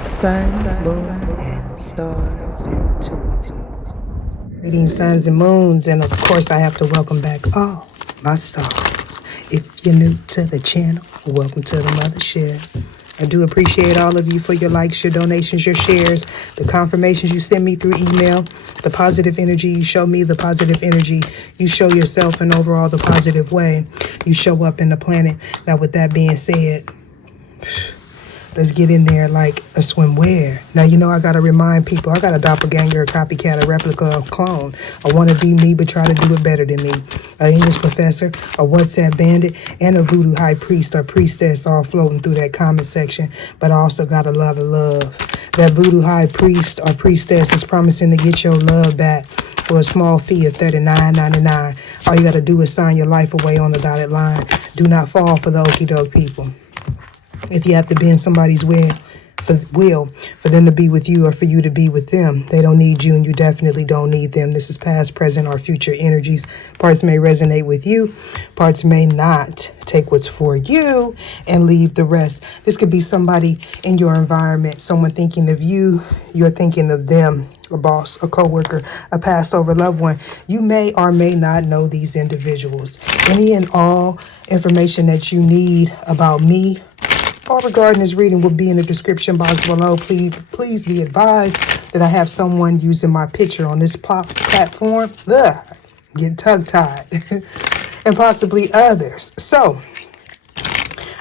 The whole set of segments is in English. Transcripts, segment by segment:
Sun, moon, and stars intuitive. Reading suns and moons, and of course I have to welcome back all my stars. If you're new to the channel, welcome to the mothership. I do appreciate all of you for your likes, your donations, your shares, the confirmations you send me through email, the positive energy you show me, the positive energy you show yourself, and overall the positive way you show up in the planet. Now with that being said, let's get in there like a swimwear. Now, you know, I got to remind people, I got a doppelganger, a copycat, a replica, a clone. I want to be me, but try to do it better than me. An English professor, a WhatsApp bandit, and a voodoo high priest or priestess all floating through that comment section. But I also got a lot of love. That voodoo high priest or priestess is promising to get your love back for a small fee of $39.99. All you got to do is sign your life away on the dotted line. Do not fall for the okie doke people. If you have to bend somebody's will for them to be with you or for you to be with them, they don't need you and you definitely don't need them. This is past, present, or future energies. Parts may resonate with you. Parts may not. Take what's for you and leave the rest. This could be somebody in your environment, someone thinking of you, you're thinking of them, a boss, a coworker, a passed over loved one. You may or may not know these individuals. Any and all information that you need about me or regarding this reading will be in the description box below. Please be advised that I have someone using my picture on this platform. Getting tongue-tied. And possibly others. So,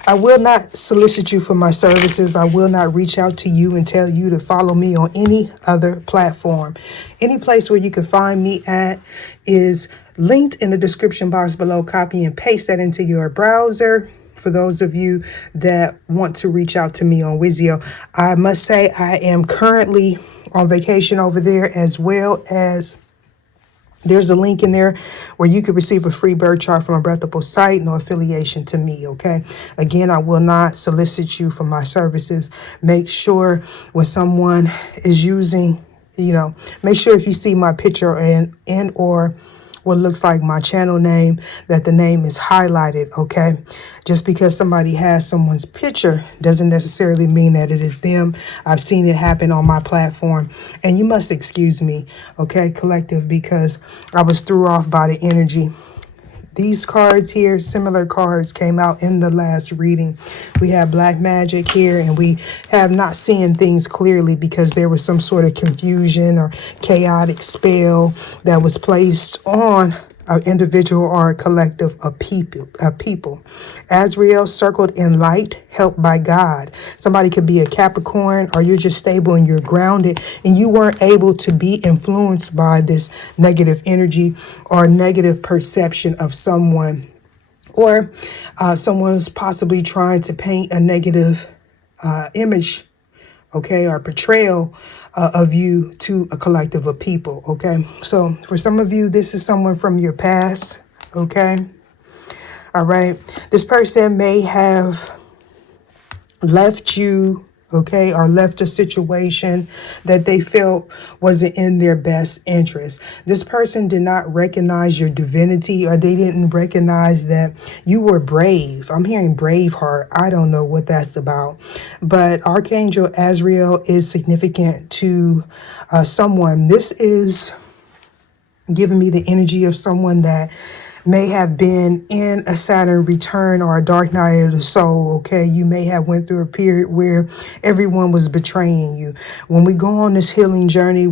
I will not solicit you for my services. I will not reach out to you and tell you to follow me on any other platform. Any place where you can find me at is linked in the description box below. Copy and paste that into your browser. For those of you that want to reach out to me on Wizio, I must say I am currently on vacation over there, as well as there's a link in there where you could receive a free birth chart from a reputable site. No affiliation to me, okay? Again, I will not solicit you for my services. Make sure when someone is using, make sure if you see my picture and or what looks like my channel name, that the name is highlighted, okay? Just because somebody has someone's picture doesn't necessarily mean that it is them. I've seen it happen on my platform, and you must excuse me, okay, collective, because I was threw off by the energy. These cards here, similar cards, came out in the last reading. We have black magic here, and we have not seen things clearly because there was some sort of confusion or chaotic spell that was placed on an individual or a collective of people. Azrael circled in light, helped by God. Somebody could be a Capricorn, or you're just stable and you're grounded and you weren't able to be influenced by this negative energy or negative perception of someone, or someone's possibly trying to paint a negative image, okay, or portrayal of you to a collective of people, okay? So for some of you, this is someone from your past, okay? All right. This person may have left you, okay, or left a situation that they felt wasn't in their best interest. This person did not recognize your divinity, or they didn't recognize that you were brave. I'm hearing Braveheart. I don't know what that's about. But Archangel Azrael is significant to someone. This is giving me the energy of someone that may have been in a Saturn return or a dark night of the soul, okay? You may have went through a period where everyone was betraying you. When we go on this healing journey,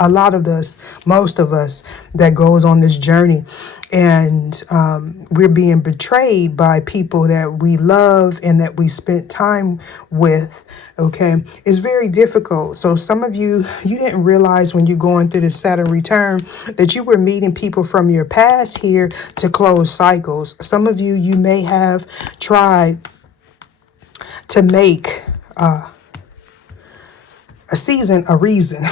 a lot of us, most of us that goes on this journey, and we're being betrayed by people that we love and that we spent time with, okay? It's very difficult. So some of you didn't realize when you're going through the Saturn return that you were meeting people from your past here to close cycles. Some of you may have tried to make a season a reason.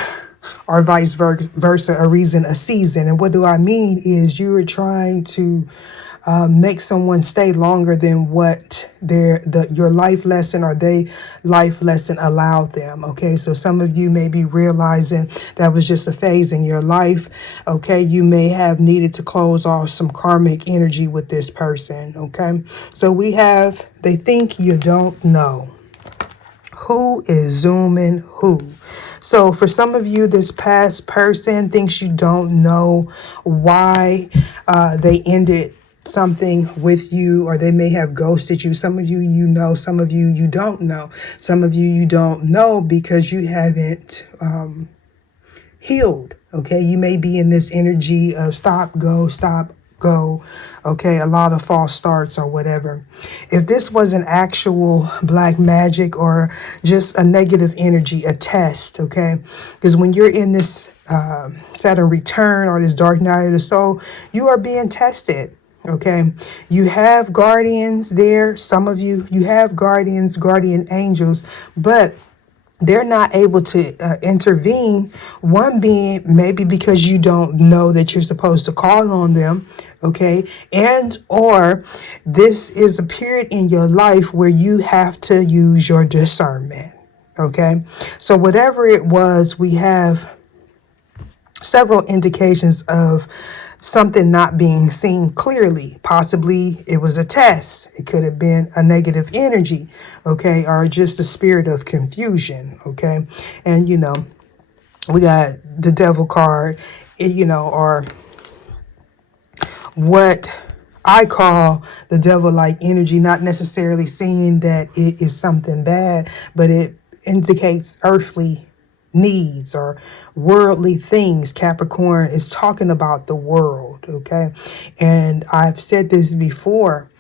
Or vice versa, a reason, a season. And what do I mean is you're trying to make someone stay longer than what your life lesson or they life lesson allowed them. Okay, so some of you may be realizing that was just a phase in your life. Okay, you may have needed to close off some karmic energy with this person. Okay, so we have, they think you don't know Who is zooming who? So for some of you, this past person thinks you don't know why they ended something with you, or they may have ghosted you. Some of you, you know, some of you, you don't know. Some of you, you don't know because you haven't healed. Okay, you may be in this energy of stop, go. Okay, a lot of false starts or whatever. If this was an actual black magic or just a negative energy, a test, okay, because when you're in this Saturn return or this dark night of the soul, you are being tested. Okay, you have guardians there. Some of you, you have guardians, guardian angels, but they're not able to intervene. One being maybe because you don't know that you're supposed to call on them, okay? And or this is a period in your life where you have to use your discernment, okay? So whatever it was, we have several indications of something not being seen clearly. Possibly it was a test. It could have been a negative energy, okay, or just a spirit of confusion, okay. And you know, we got the devil card, you know, or what I call the devil-like energy, not necessarily seeing that it is something bad, but it indicates earthly needs or worldly things. Capricorn is talking about the world, okay? And I've said this before.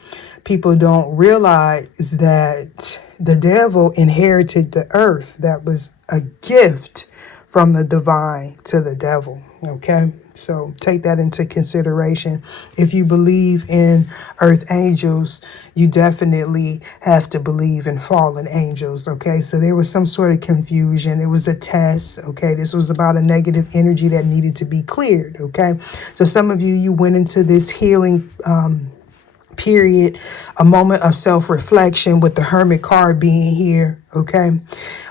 People don't realize that the devil inherited the earth. That was a gift from the divine to the devil, okay? So take that into consideration. If you believe in earth angels, you definitely have to believe in fallen angels, okay? So there was some sort of confusion. It was a test, okay? This was about a negative energy that needed to be cleared, okay? So some of you, you went into this healing period, a moment of self-reflection with the Hermit card being here, okay?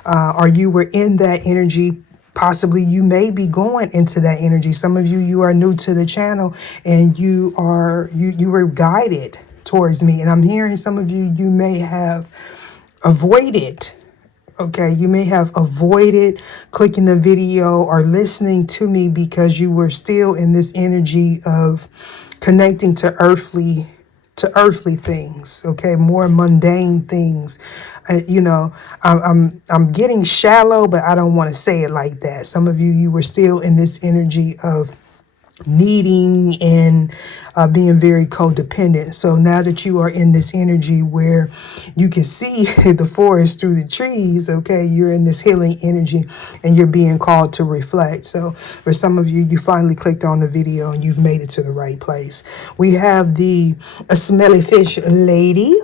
Or you were in that energy. Possibly you may be going into that energy. Some of you, you are new to the channel and you were guided towards me. And I'm hearing some of you, you may have avoided, okay, you may have avoided clicking the video or listening to me because you were still in this energy of connecting to earthly things, okay, more mundane things. You know, I'm getting shallow, but I don't want to say it like that. Some of you, you were still in this energy of needing and being very codependent. So now that you are in this energy where you can see the forest through the trees, okay, you're in this healing energy and you're being called to reflect. So for some of you, you finally clicked on the video and you've made it to the right place. We have a smelly fish lady,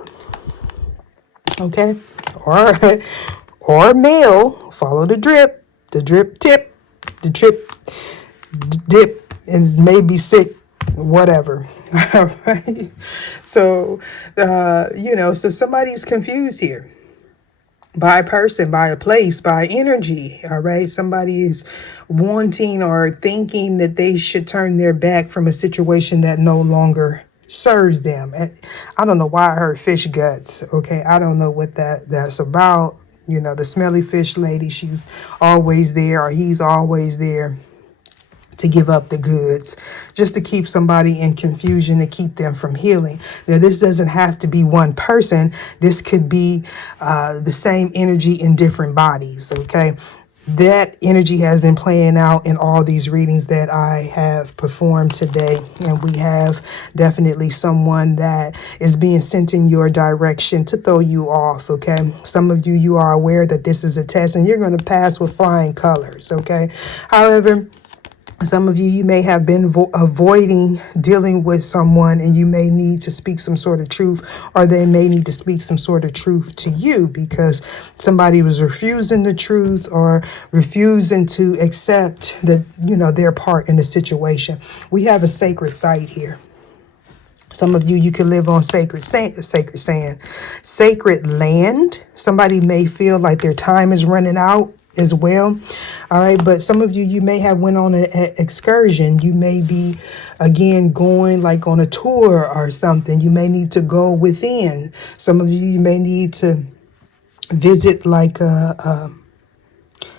okay, or male. Follow the drip tip, the trip dip, and maybe sick, whatever. All right. So, you know, so somebody's confused here by a person, by a place, by energy. All right. Somebody is wanting or thinking that they should turn their back from a situation that no longer serves them. I don't know why I heard fish guts. Okay. I don't know what that's about. You know, the smelly fish lady, she's always there, or he's always there to give up the goods, just to keep somebody in confusion, to keep them from healing. Now, this doesn't have to be one person. This could be the same energy in different bodies, okay? That energy has been playing out in all these readings that I have performed today. And we have definitely someone that is being sent in your direction to throw you off, okay? Some of you, you are aware that this is a test and you're going to pass with flying colors, okay? However, some of you, you may have been avoiding dealing with someone and you may need to speak some sort of truth, or they may need to speak some sort of truth to you because somebody was refusing the truth or refusing to accept that, you know, their part in the situation. We have a sacred site here. Some of you, you can live on sacred land. Somebody may feel like their time is running out as well. All right. But some of you, you may have went on an excursion. You may be, again, going like on a tour or something. You may need to go within. Some of you, you may need to visit like I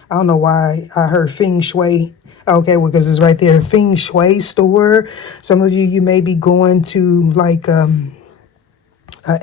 don't know why I heard feng shui. Okay, well, because it's right there, feng shui store. Some of you, you may be going to like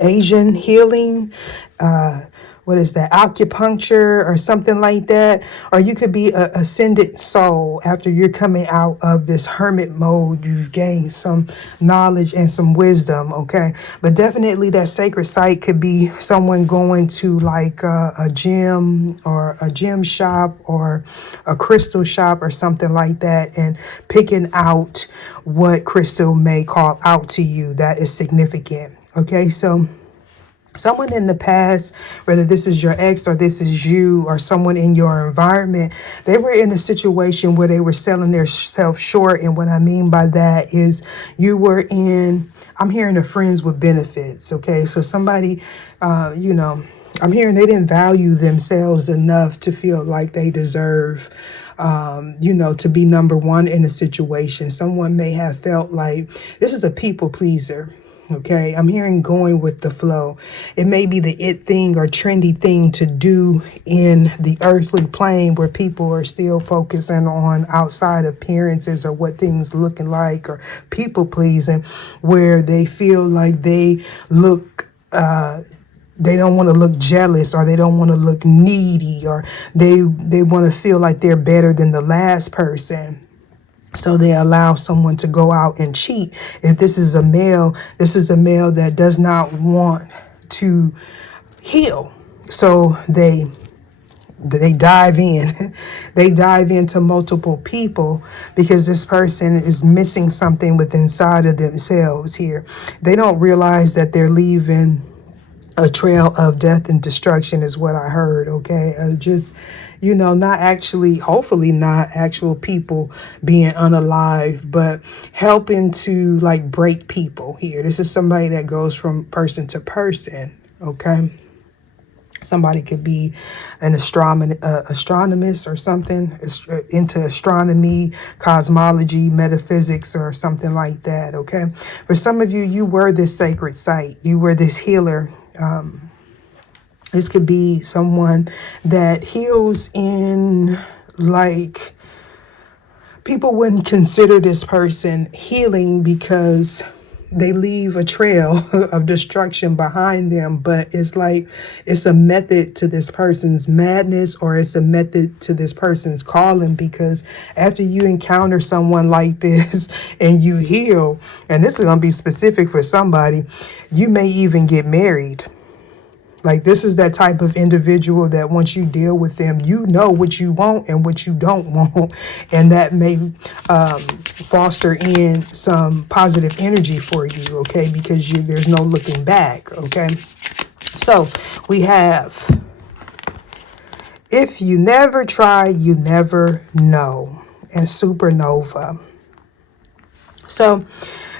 Asian healing, what is that, acupuncture or something like that. Or you could be a ascended soul. After you're coming out of this hermit mode, you've gained some knowledge and some wisdom, okay? But definitely that sacred site could be someone going to like a gym or a gym shop or a crystal shop or something like that, and picking out what crystal may call out to you that is significant. Okay, so someone in the past, whether this is your ex or this is you or someone in your environment, they were in a situation where they were selling themselves short. And what I mean by that is you were in, I'm hearing the friends with benefits. Okay, so somebody, I'm hearing they didn't value themselves enough to feel like they deserve to be number one in a situation. Someone may have felt like this is a people pleaser. Okay, I'm hearing going with the flow. It may be the it thing or trendy thing to do in the earthly plane where people are still focusing on outside appearances or what things looking like, or people pleasing, where they feel like they look they don't want to look jealous, or they don't want to look needy, or they want to feel like they're better than the last person. So they allow someone to go out and cheat. If this is a male, this is a male that does not want to heal. So they dive in. They dive into multiple people because this person is missing something within inside of themselves here. They don't realize that they're leaving a trail of death and destruction is what I heard. Okay, not actually, hopefully not actual people being unalive, but helping to like break people here. This is somebody that goes from person to person. Okay, somebody could be an astronomist or something, into astronomy, cosmology, metaphysics, or something like that. Okay, for some of you, you were this sacred site. You were this healer. This could be someone that heals in, like, people wouldn't consider this person healing because they leave a trail of destruction behind them, but it's like it's a method to this person's madness, or it's a method to this person's calling, because after you encounter someone like this and you heal, and this is going to be specific for somebody, you may even get married. Like, this is that type of individual that once you deal with them, you know what you want and what you don't want. And that may foster in some positive energy for you, okay? Because there's no looking back, okay? So we have, if you never try, you never know, and supernova. So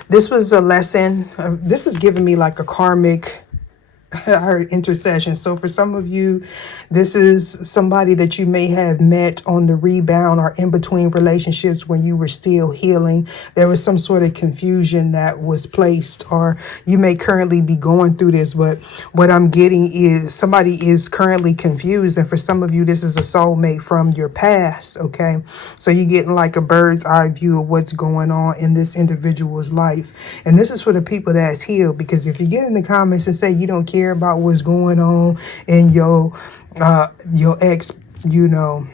this was a lesson. This is giving me like a karmic, I heard intercession. So for some of you, this is somebody that you may have met on the rebound or in between relationships when you were still healing. There was some sort of confusion that was placed, or you may currently be going through this. But what I'm getting is somebody is currently confused. And for some of you, this is a soulmate from your past. Okay, so you're getting like a bird's eye view of what's going on in this individual's life. And this is for the people that's healed, because if you get in the comments and say you don't care about what's going on in your ex, your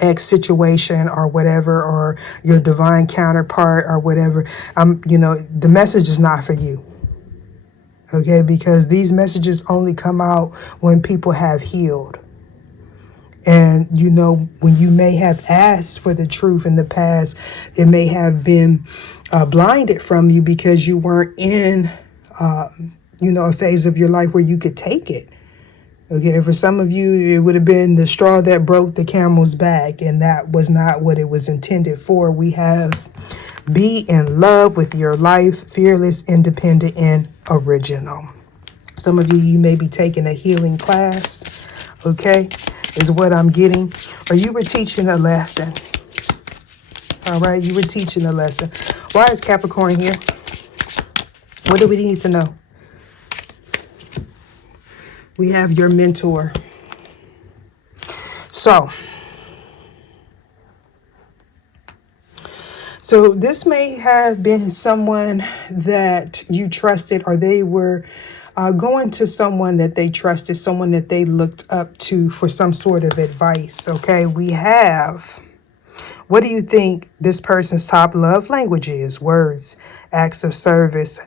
ex situation or whatever, or your divine counterpart or whatever, the message is not for you. Okay, because these messages only come out when people have healed. And, when you may have asked for the truth in the past, it may have been blinded from you because you weren't in a phase of your life where you could take it. Okay, for some of you, it would have been the straw that broke the camel's back, and that was not what it was intended for. We have be in love with your life, fearless, independent, and original. Some of you, you may be taking a healing class, okay, is what I'm getting. Or you were teaching a lesson. All right, you were teaching a lesson. Why is Capricorn here? What do we need to know? We have your mentor. So this may have been someone that you trusted, or they were going to someone that they trusted, someone that they looked up to for some sort of advice. Okay, we have, what do you think this person's top love language is? Words, acts of service,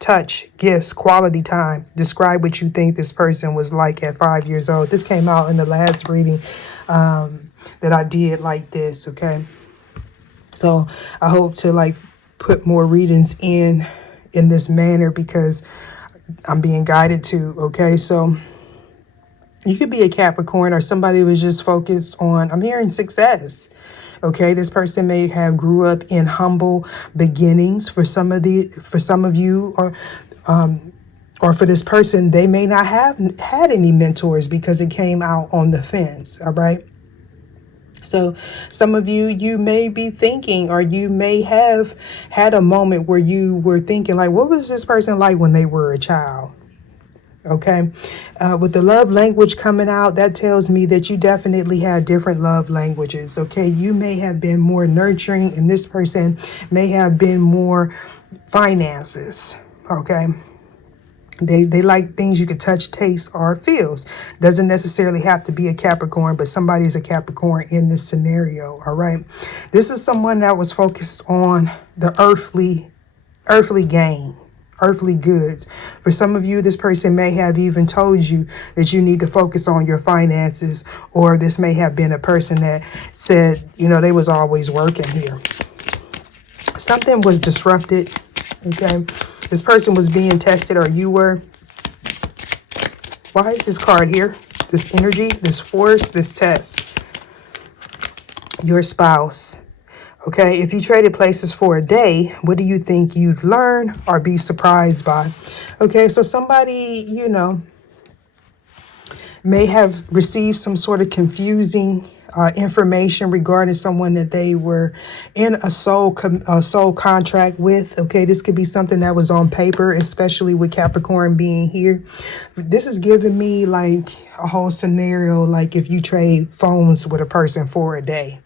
touch, gifts, quality time. Describe what you think this person was like at 5 years old. This came out in the last reading that I did like this, okay? So I hope to like put more readings in this manner because I'm being guided to, okay? So you could be a Capricorn, or somebody who was just focused on, I'm hearing success. Okay, this person may have grew up in humble beginnings. For some of you, or for this person, they may not have had any mentors because it came out on the fence. All right. So some of you, you may be thinking, or you may have had a moment where you were thinking like, what was this person like when they were a child? Okay. With the love language coming out, that tells me that you definitely had different love languages. Okay. You may have been more nurturing, and this person may have been more finances. Okay. They like things you could touch, taste, or feels. Doesn't necessarily have to be a Capricorn, but somebody's a Capricorn in this scenario. All right. This is someone that was focused on the earthly gain, earthly goods. For some of you, this person may have even told you that you need to focus on your finances, or this may have been a person that said, you know, they was always working here. Something was disrupted. Okay. This person was being tested, or you were. Why is this card here? This energy, this force, this test. Your spouse. Okay, if you traded places for a day, what do you think you'd learn or be surprised by? Okay, so somebody, you know, may have received some sort of confusing information regarding someone that they were in a soul contract with. Okay, this could be something that was on paper, especially with Capricorn being here. This is giving me like a whole scenario, like if you trade phones with a person for a day.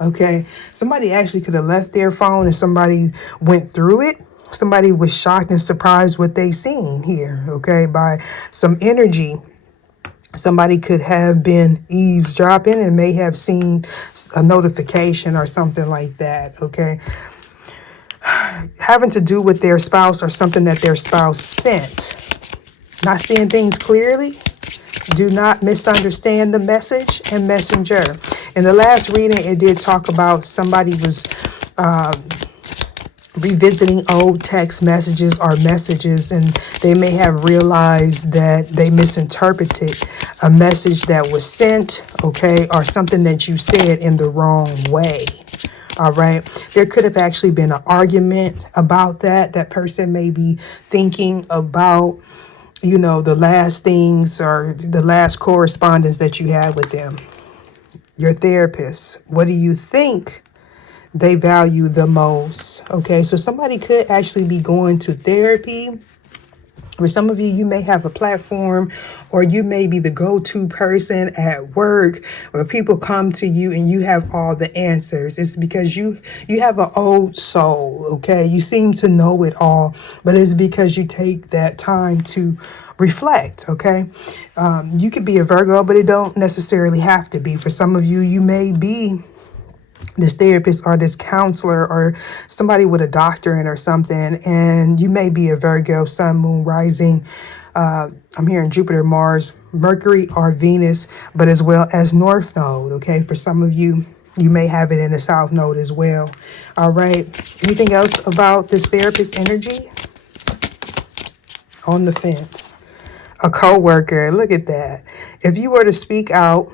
Okay, somebody actually could have left their phone and somebody went through it. Somebody was shocked and surprised what they seen here. Okay, by some energy. Somebody could have been eavesdropping and may have seen a notification or something like that, okay? Having to do with their spouse or something that their spouse sent. Not seeing things clearly. Do not misunderstand the message and messenger. In the last reading, it did talk about somebody was revisiting old text messages or messages, and they may have realized that they misinterpreted a message that was sent, okay, or something that you said in the wrong way. All right. There could have actually been an argument about that. That person may be thinking about, you know, the last things or the last correspondence that you had with them. Your therapist. What do you think they value the most? Okay, so somebody could actually be going to therapy. For some of you, you may have a platform, or you may be the go-to person at work where people come to you and you have all the answers. It's because you have an old soul, okay? You seem to know it all, but it's because you take that time to reflect, okay? You could be a Virgo, but it don't necessarily have to be. For some of you, you may be this therapist or this counselor or somebody with a doctorate or something, and you may be a Virgo, Sun, Moon, Rising. I'm hearing Jupiter, Mars, Mercury, or Venus, but as well as North Node. Okay, for some of you, you may have it in the South Node as well. All right. Anything else about this therapist energy? On the fence. A co-worker. Look at that. If you were to speak out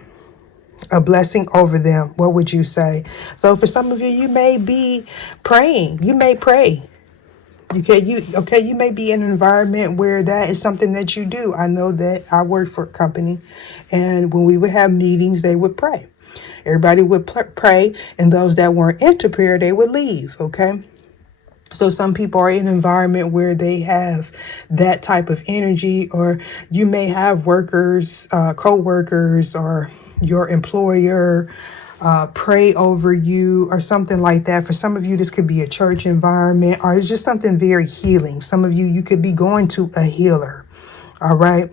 a blessing over them, what would you say? So for some of you, you may be praying. You may pray. You may be in an environment where that is something that you do. I know that I worked for a company, and when we would have meetings, they would pray. Everybody would pray, and those that weren't into prayer, they would leave, okay? So some people are in an environment where they have that type of energy, or you may have workers, co-workers, or your employer pray over you or something like that. For some of you, this could be a church environment, or it's just something very healing. Some of you, you could be going to a healer. All right.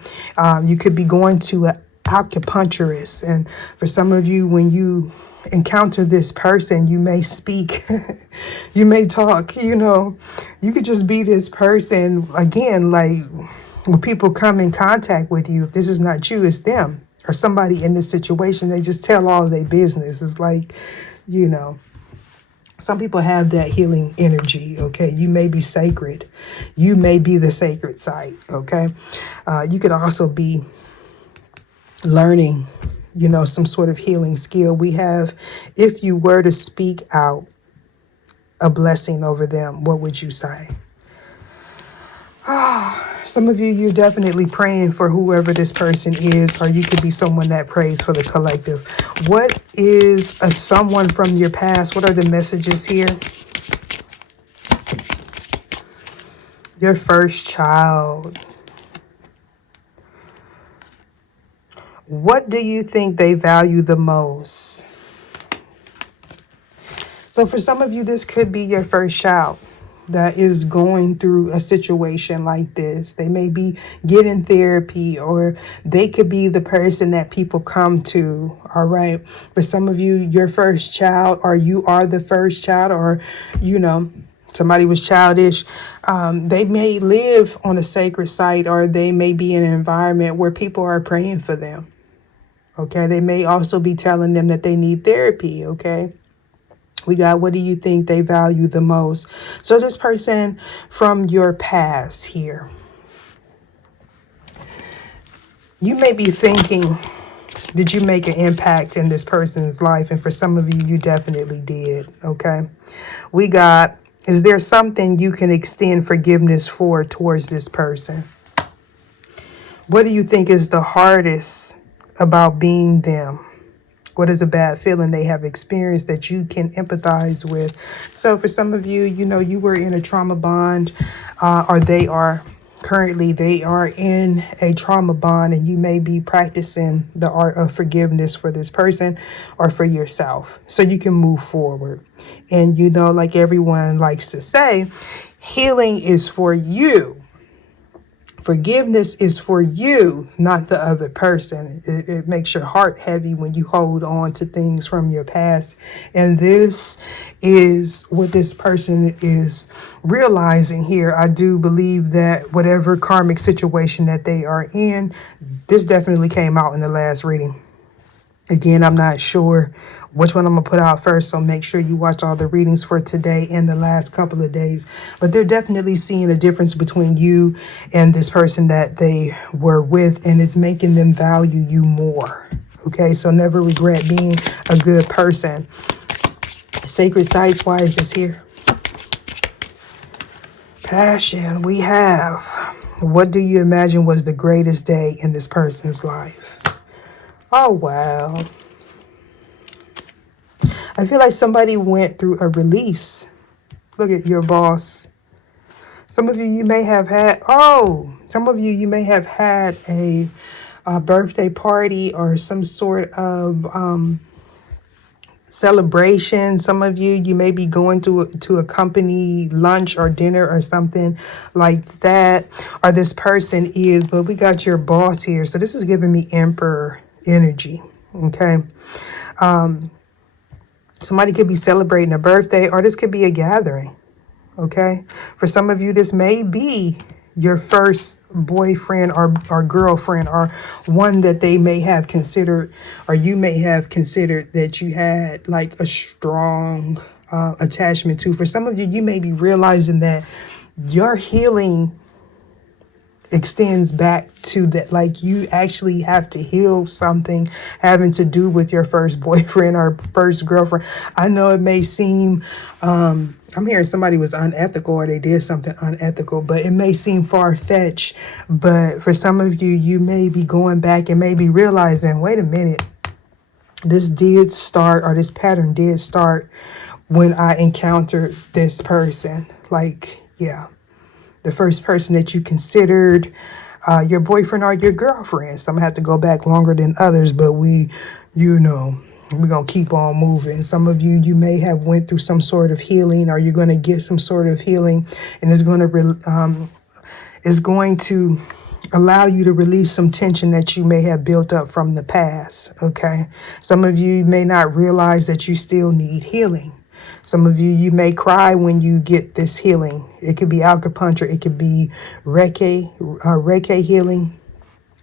You could be going to an acupuncturist. And for some of you, when you encounter this person, you may speak, you may talk, you could just be this person again, like when people come in contact with you, if this is not you, it's them or somebody in this situation, they just tell all of their business. It's like, some people have that healing energy, okay? You may be sacred. You may be the sacred site, okay? You could also be learning, some sort of healing skill. We have, if you were to speak out a blessing over them, what would you say? Some of you, you're definitely praying for whoever this person is, or you could be someone that prays for the collective. What is a someone from your past? What are the messages here? Your first child. What do you think they value the most? So for some of you, this could be your first child that is going through a situation like this. They may be getting therapy, or they could be the person that people come to. All right. For some of you, your first child, or you are the first child, or, somebody was childish. They may live on a sacred site, or they may be in an environment where people are praying for them. Okay. They may also be telling them that they need therapy. Okay. We got, what do you think they value the most? So this person from your past here, you may be thinking, did you make an impact in this person's life? And for some of you, you definitely did. Okay. We got, is there something you can extend forgiveness for towards this person? What do you think is the hardest about being them? What is a bad feeling they have experienced that you can empathize with? So for some of you, you were in a trauma bond, or they are in a trauma bond, and you may be practicing the art of forgiveness for this person or for yourself so you can move forward. And, like everyone likes to say, healing is for you. Forgiveness is for you, not the other person. It makes your heart heavy when you hold on to things from your past. And this is what this person is realizing here. I do believe that whatever karmic situation that they are in, this definitely came out in the last reading. Again, I'm not sure which one I'm going to put out first, so make sure you watch all the readings for today and the last couple of days. But they're definitely seeing a difference between you and this person that they were with, and it's making them value you more. Okay, so never regret being a good person. Sacred sites, why is this here? Passion, we have. What do you imagine was the greatest day in this person's life? Oh, wow. I feel like somebody went through a release. Look at your boss. Some of you, you may have had a birthday party or some sort of celebration. Some of you, you may be going to a company lunch or dinner or something like that. Or this person is, but we got your boss here. So this is giving me Emperor energy. Okay. Somebody could be celebrating a birthday, or this could be a gathering. Okay. For some of you, this may be your first boyfriend or girlfriend, or one that they may have considered, or you may have considered that you had like a strong attachment to. For some of you, you may be realizing that your healing extends back to that, like you actually have to heal something having to do with your first boyfriend or first girlfriend. I know it may seem, I'm hearing somebody was unethical or they did something unethical, but it may seem far-fetched. But for some of you, you may be going back and maybe realizing, wait a minute, this pattern did start when I encountered this person. like, yeah, the first person that you considered your boyfriend or your girlfriend. Some have to go back longer than others, but we're going to keep on moving. Some of you, you may have went through some sort of healing, or you're going to get some sort of healing, and it's going to allow you to release some tension that you may have built up from the past, okay? Some of you may not realize that you still need healing. Some of you may cry when you get this healing. It could be acupuncture. It could be Reiki healing.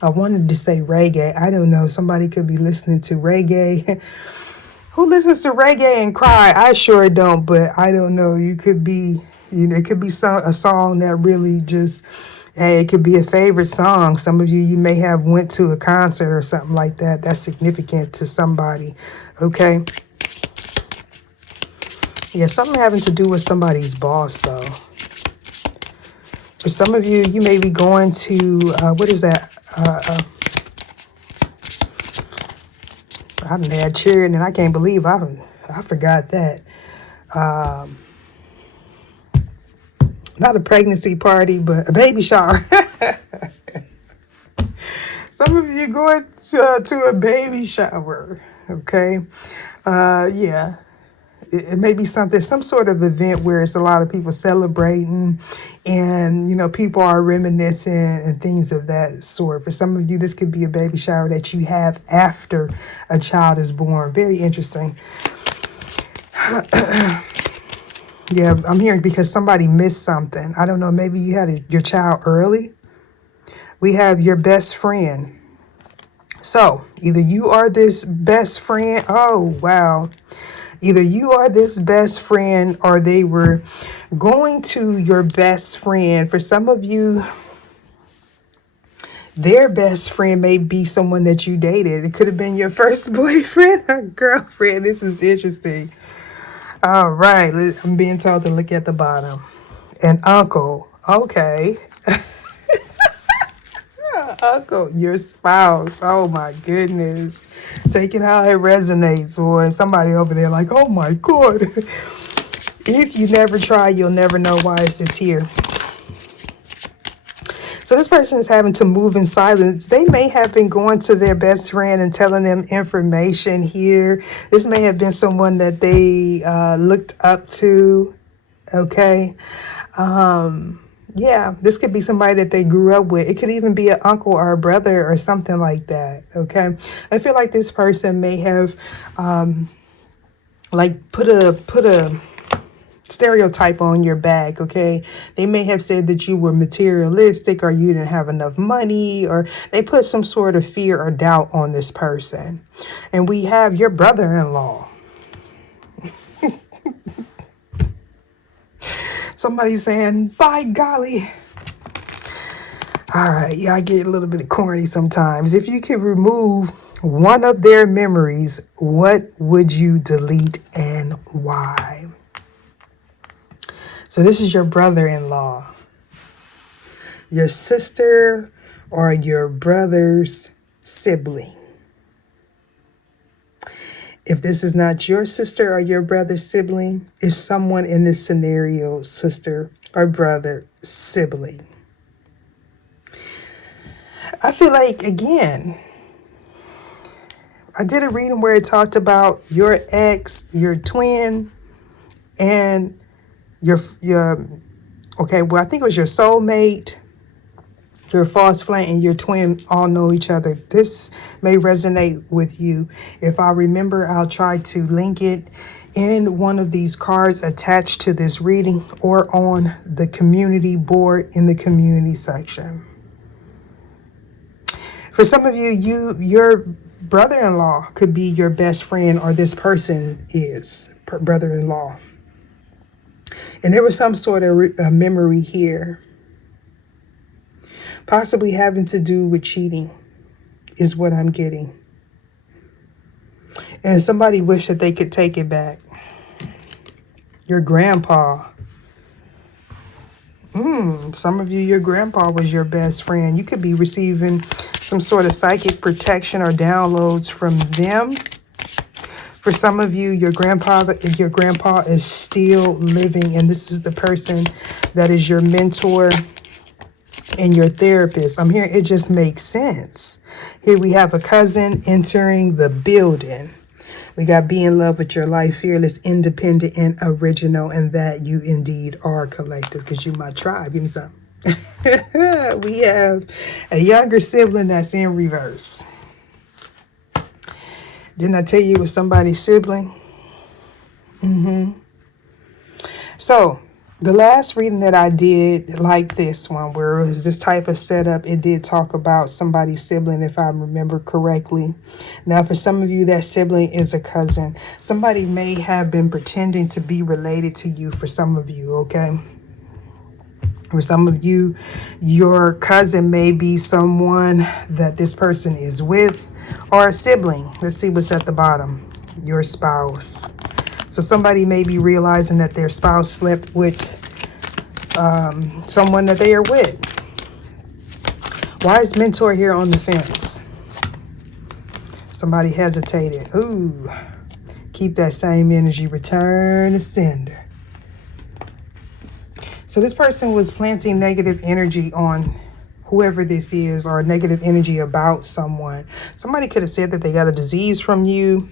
I wanted to say reggae. I don't know. Somebody could be listening to reggae. Who listens to reggae and cry? I sure don't, but I don't know. You could be, it could be a song that really just, hey, it could be a favorite song. Some of you, you may have went to a concert or something like that. That's significant to somebody, okay? Yeah, something having to do with somebody's boss, though. For some of you, you may be going to, what is that? I haven't had children, and I can't believe I forgot that. Not a pregnancy party, but a baby shower. Some of you going to a baby shower, okay? Yeah. It may be something, some sort of event where it's a lot of people celebrating and, people are reminiscing and things of that sort. For some of you, this could be a baby shower that you have after a child is born. Very interesting. Yeah, I'm hearing because somebody missed something. I don't know, maybe you had your child early. We have your best friend. So either you are this best friend. Oh, wow. Either you are this best friend or they were going to your best friend. For some of you, their best friend may be someone that you dated. It could have been your first boyfriend or girlfriend. This is interesting. All right. I'm being told to look at the bottom. An uncle. Okay. Uncle, your spouse. Oh my goodness. Take it how it resonates, or somebody over there like, oh my God. If you never try, you'll never know why it's here. So this person is having to move in silence. They may have been going to their best friend and telling them information here. This may have been someone that they looked up to. Okay. Yeah, this could be somebody that they grew up with. It could even be an uncle or a brother or something like that, okay? I feel like this person may have, put a stereotype on your back, okay? They may have said that you were materialistic or you didn't have enough money, or they put some sort of fear or doubt on this person. And we have your brother-in-law. Somebody's saying, by golly. All right. Yeah, I get a little bit corny sometimes. If you could remove one of their memories, what would you delete and why? So this is your brother-in-law, your sister, or your brother's sibling. If this is not your sister or your brother's sibling, it's someone in this scenario, sister or brother, sibling. I feel like, again, I did a reading where it talked about your ex, your twin, and your okay, well, I think it was your soulmate, your false flame, and your twin all know each other. This may resonate with you. If I remember, I'll try to link it in one of these cards attached to this reading or on the community board in the community section. For some of you, your brother-in-law could be your best friend, or this person is brother-in-law. And there was some sort of memory here, possibly having to do with cheating is what I'm getting. And somebody wished that they could take it back. Your grandpa. Some of you, your grandpa was your best friend. You could be receiving some sort of psychic protection or downloads from them. For some of you, your grandpa is still living, and this is the person that is your mentor and your therapist. I'm here. It just makes sense. Here we have a cousin entering the building. We got be in love with your life, fearless, independent, and original, and that you indeed are collective because you my tribe. Give me some. We have a younger sibling that's in reverse. Didn't I tell you it was somebody's sibling? So the last reading that I did, like this one, where it was this type of setup, it did talk about somebody's sibling, if I remember correctly. Now, for some of you, that sibling is a cousin. Somebody may have been pretending to be related to you for some of you, okay? For some of you, your cousin may be someone that this person is with, or a sibling. Let's see what's at the bottom. Your spouse. So somebody may be realizing that their spouse slept with someone that they are with. Why is mentor here on the fence? Somebody hesitated. Ooh, keep that same energy. Return to sender. So this person was planting negative energy on whoever this is, or negative energy about someone. Somebody could have said that they got a disease from you,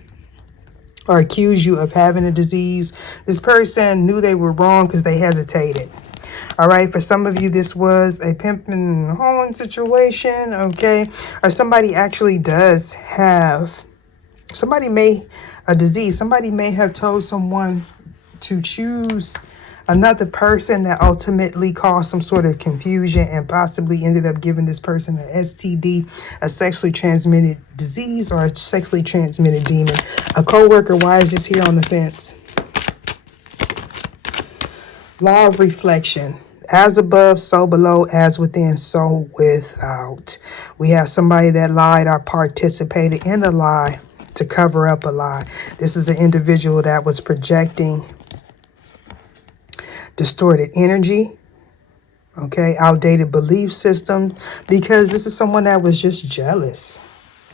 or accuse you of having a disease. This person knew they were wrong because they hesitated. All right, for some of you, this was a pimping home situation, okay? Or somebody actually does have, a disease. Somebody may have told someone to choose another person that ultimately caused some sort of confusion and possibly ended up giving this person an STD, a sexually transmitted disease, or a sexually transmitted demon. A co-worker, why is this here on the fence? Law of reflection. As above, so below, as within, so without. We have somebody that lied or participated in a lie to cover up a lie. This is an individual that was projecting distorted energy, okay, outdated belief systems, because this is someone that was just jealous,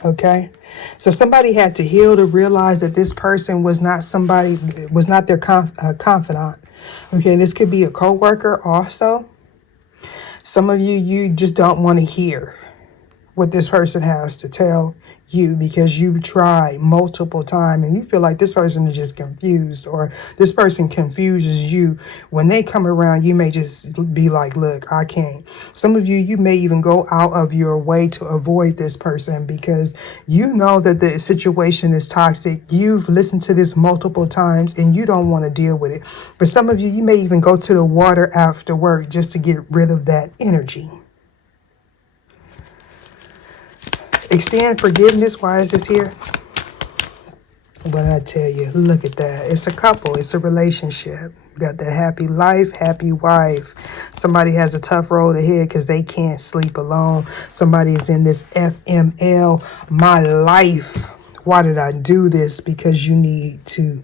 okay? So somebody had to heal to realize that this person was not their confidant, okay? This could be a co-worker also. Some of you just don't want to hear what this person has to tell you because you tried multiple times and you feel like this person is just confused, or this person confuses you. When they come around, you may just be like, look, I can't. Some of you may even go out of your way to avoid this person because you know that the situation is toxic. You've listened to this multiple times and you don't want to deal with it. For some of you may even go to the water after work just to get rid of that energy. Extend forgiveness. Why is this here? What did I tell you? Look at that. It's a couple. It's a relationship. You got that happy life, happy wife. Somebody has a tough road ahead because they can't sleep alone. Somebody is in this FML, my life. Why did I do this? Because you need to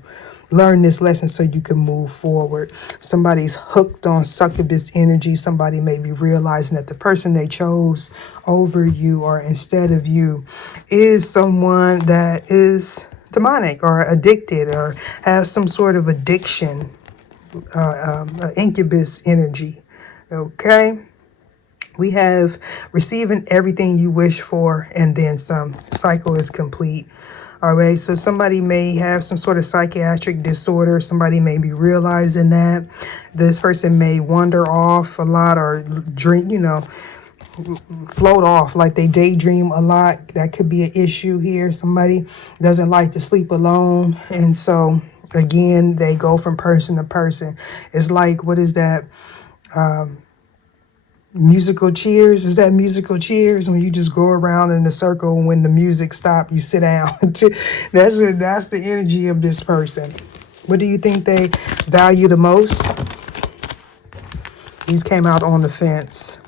learn this lesson so you can move forward. Somebody's hooked on succubus energy. Somebody may be realizing that the person they chose over you or instead of you is someone that is demonic or addicted or has some sort of addiction, incubus energy. Okay. We have receiving everything you wish for and then some. Cycle is complete. All right, so somebody may have some sort of psychiatric disorder. Somebody may be realizing that. This person may wander off a lot or drink, float off, like they daydream a lot. That could be an issue here. Somebody doesn't like to sleep alone. And so, again, they go from person to person. It's like, what is that? Musical cheers. Is that musical cheers when you just go around in a circle and when the music stops you sit down? That's the energy of this person. What do you think they value the most? These came out on the fence.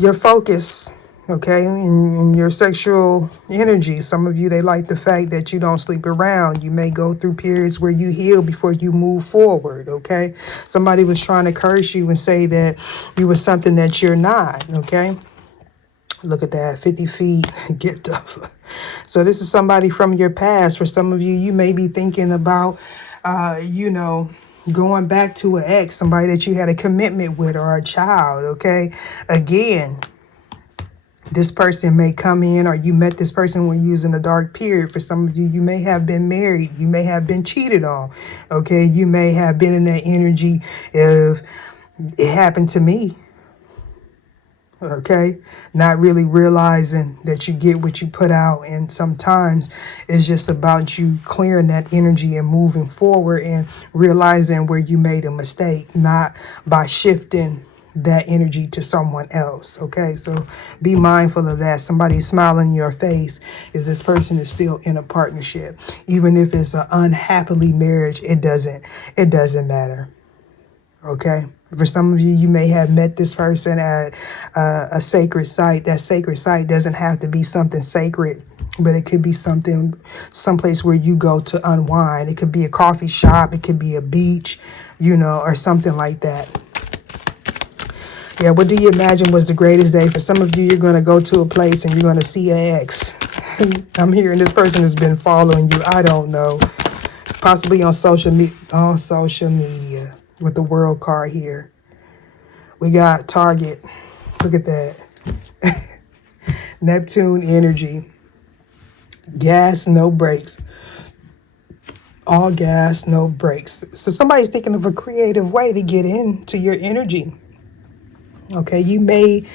Your focus, okay, and your sexual energy. Some of you, they like the fact that you don't sleep around. You may go through periods where you heal before you move forward, okay? Somebody was trying to curse you and say that you were something that you're not, okay? Look at that, 50 feet, gift of. So this is somebody from your past. For some of you, you may be thinking about, going back to an ex, somebody that you had a commitment with, or a child, okay? Again, this person may come in, or you met this person when you was in a dark period. For some of you, you may have been married. You may have been cheated on, okay? You may have been in that energy of, it happened to me. Okay, not really realizing that you get what you put out, and sometimes it's just about you clearing that energy and moving forward and realizing where you made a mistake, not by shifting that energy to someone else. Okay, so be mindful of that. Somebody smiling in your face is this person is still in a partnership, even if it's an unhappily marriage. It doesn't matter. Okay, for some of you, you may have met this person at a sacred site. That sacred site doesn't have to be something sacred, but it could be someplace where you go to unwind. It could be a coffee shop. It could be a beach, or something like that. Yeah, what do you imagine was the greatest day? For some of you, you're going to go to a place and you're going to see an ex. I'm hearing this person has been following you. I don't know. Possibly on social media. With the world card here. We got Target. Look at that. Neptune energy. Gas, no brakes. All gas, no brakes. So somebody's thinking of a creative way to get into your energy. Okay, you may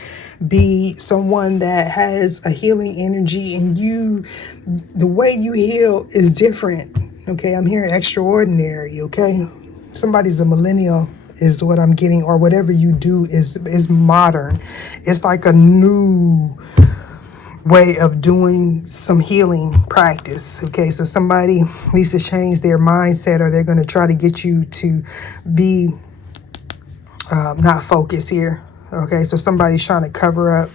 be someone that has a healing energy, and the way you heal is different. Okay, I'm hearing extraordinary. Okay, somebody's a millennial is what I'm getting, or whatever you do is modern. It's like a new way of doing some healing practice. Okay, so somebody needs to change their mindset, or they're going to try to get you to be not focused here. Okay, so somebody's trying to cover up.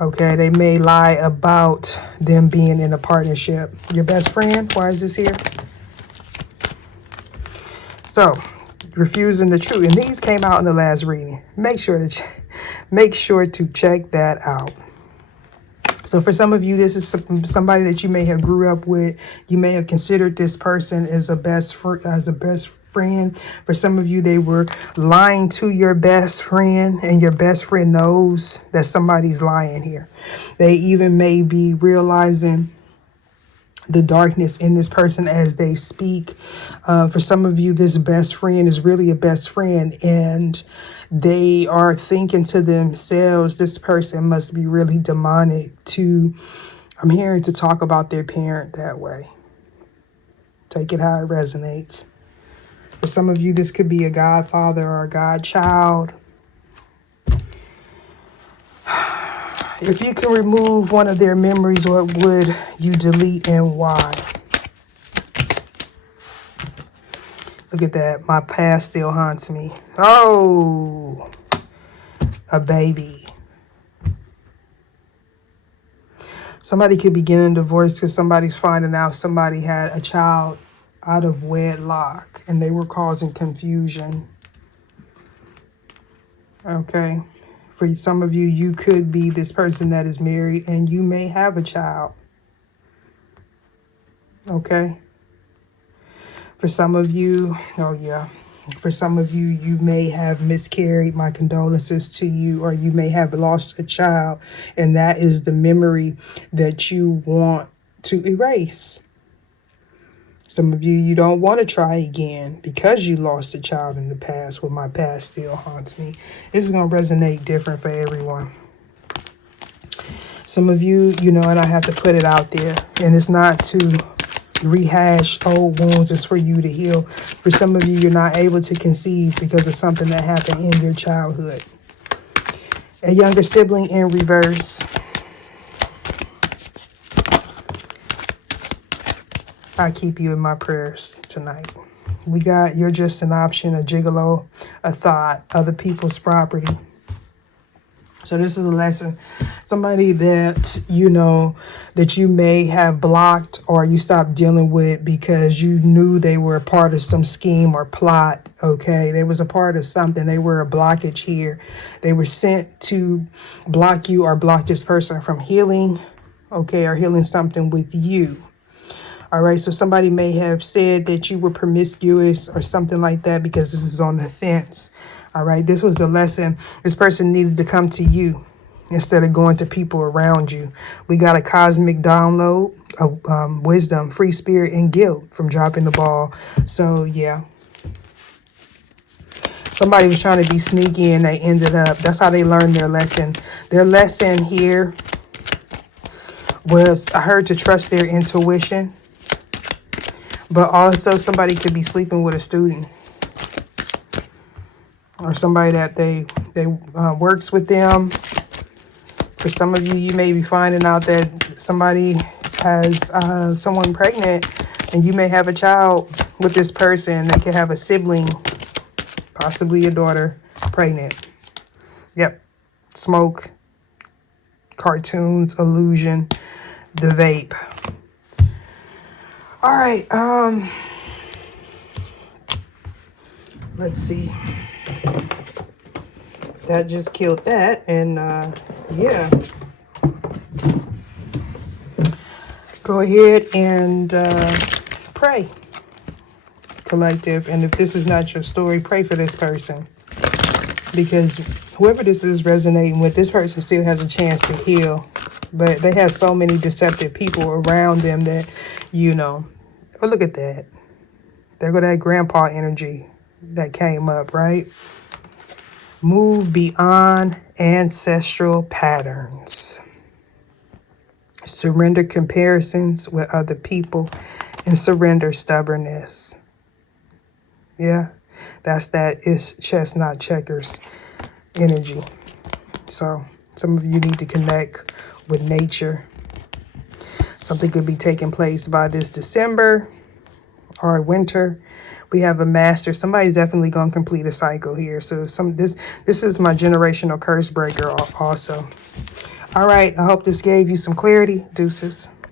Okay, they may lie about them being in a partnership. Your best friend, why is this here? So, refusing the truth. And these came out in the last reading. Make sure to check that out. So for some of you, this is somebody that you may have grew up with. You may have considered this person as a best friend. For some of you, they were lying to your best friend, and your best friend knows that somebody's lying here. They even may be realizing the darkness in this person as they speak. For some of you, this best friend is really a best friend, and they are thinking to themselves, this person must be really demonic I'm hearing to talk about their parent that way. Take it how it resonates. For some of you, this could be a godfather or a godchild. If you can remove one of their memories, what would you delete and why? Look at that. My past still haunts me. Oh, a baby. Somebody could be getting a divorce because somebody's finding out somebody had a child out of wedlock and they were causing confusion. Okay. For some of you, you could be this person that is married and you may have a child. Okay. For some of you, for some of you, you may have miscarried. My condolences to you. Or you may have lost a child, and that is the memory that you want to erase. Some of you, you don't want to try again because you lost a child in the past. Well, my past still haunts me. This is going to resonate different for everyone. Some of you, and I have to put it out there, and it's not to rehash old wounds, it's for you to heal. For some of you, you're not able to conceive because of something that happened in your childhood. A younger sibling in reverse. I keep you in my prayers tonight. We got you're just an option, a gigolo, a thought, other people's property. So this is a lesson Somebody that, you know, that you may have blocked or you stopped dealing with because you knew they were a part of some scheme or plot, okay? They was a part of something. They were a blockage here. They were sent to block you or block this person from healing, okay, or healing something with you. All right, so somebody may have said that you were promiscuous or something like that because this is on the fence. All right, this was a lesson. This person needed to come to you instead of going to people around you. We got a cosmic download of wisdom, free spirit, and guilt from dropping the ball. So, yeah. Somebody was trying to be sneaky and they ended up. That's how they learned their lesson. Their lesson here was, I heard, to trust their intuition. But also somebody could be sleeping with a student. Or somebody that they works with them. For some of you, you may be finding out that somebody has someone pregnant, and you may have a child with this person that could have a sibling, possibly a daughter, pregnant. Yep. Smoke, cartoons, illusion, the vape. All right. Let's see. That just killed that, and yeah. Go ahead and pray, collective. And if this is not your story, pray for this person. Because whoever this is resonating with, this person still has a chance to heal. But they have so many deceptive people around them that, you know. Oh, look at that. There go that grandpa energy that came up, right? Move beyond ancestral patterns. Surrender comparisons with other people and surrender stubbornness. Yeah, that's that is chestnut checkers energy. So some of you need to connect with nature. Something could be taking place by this December or winter. We have a master. Somebody's definitely going to complete a cycle here. So this is my generational curse breaker also. All right. I hope this gave you some clarity. Deuces.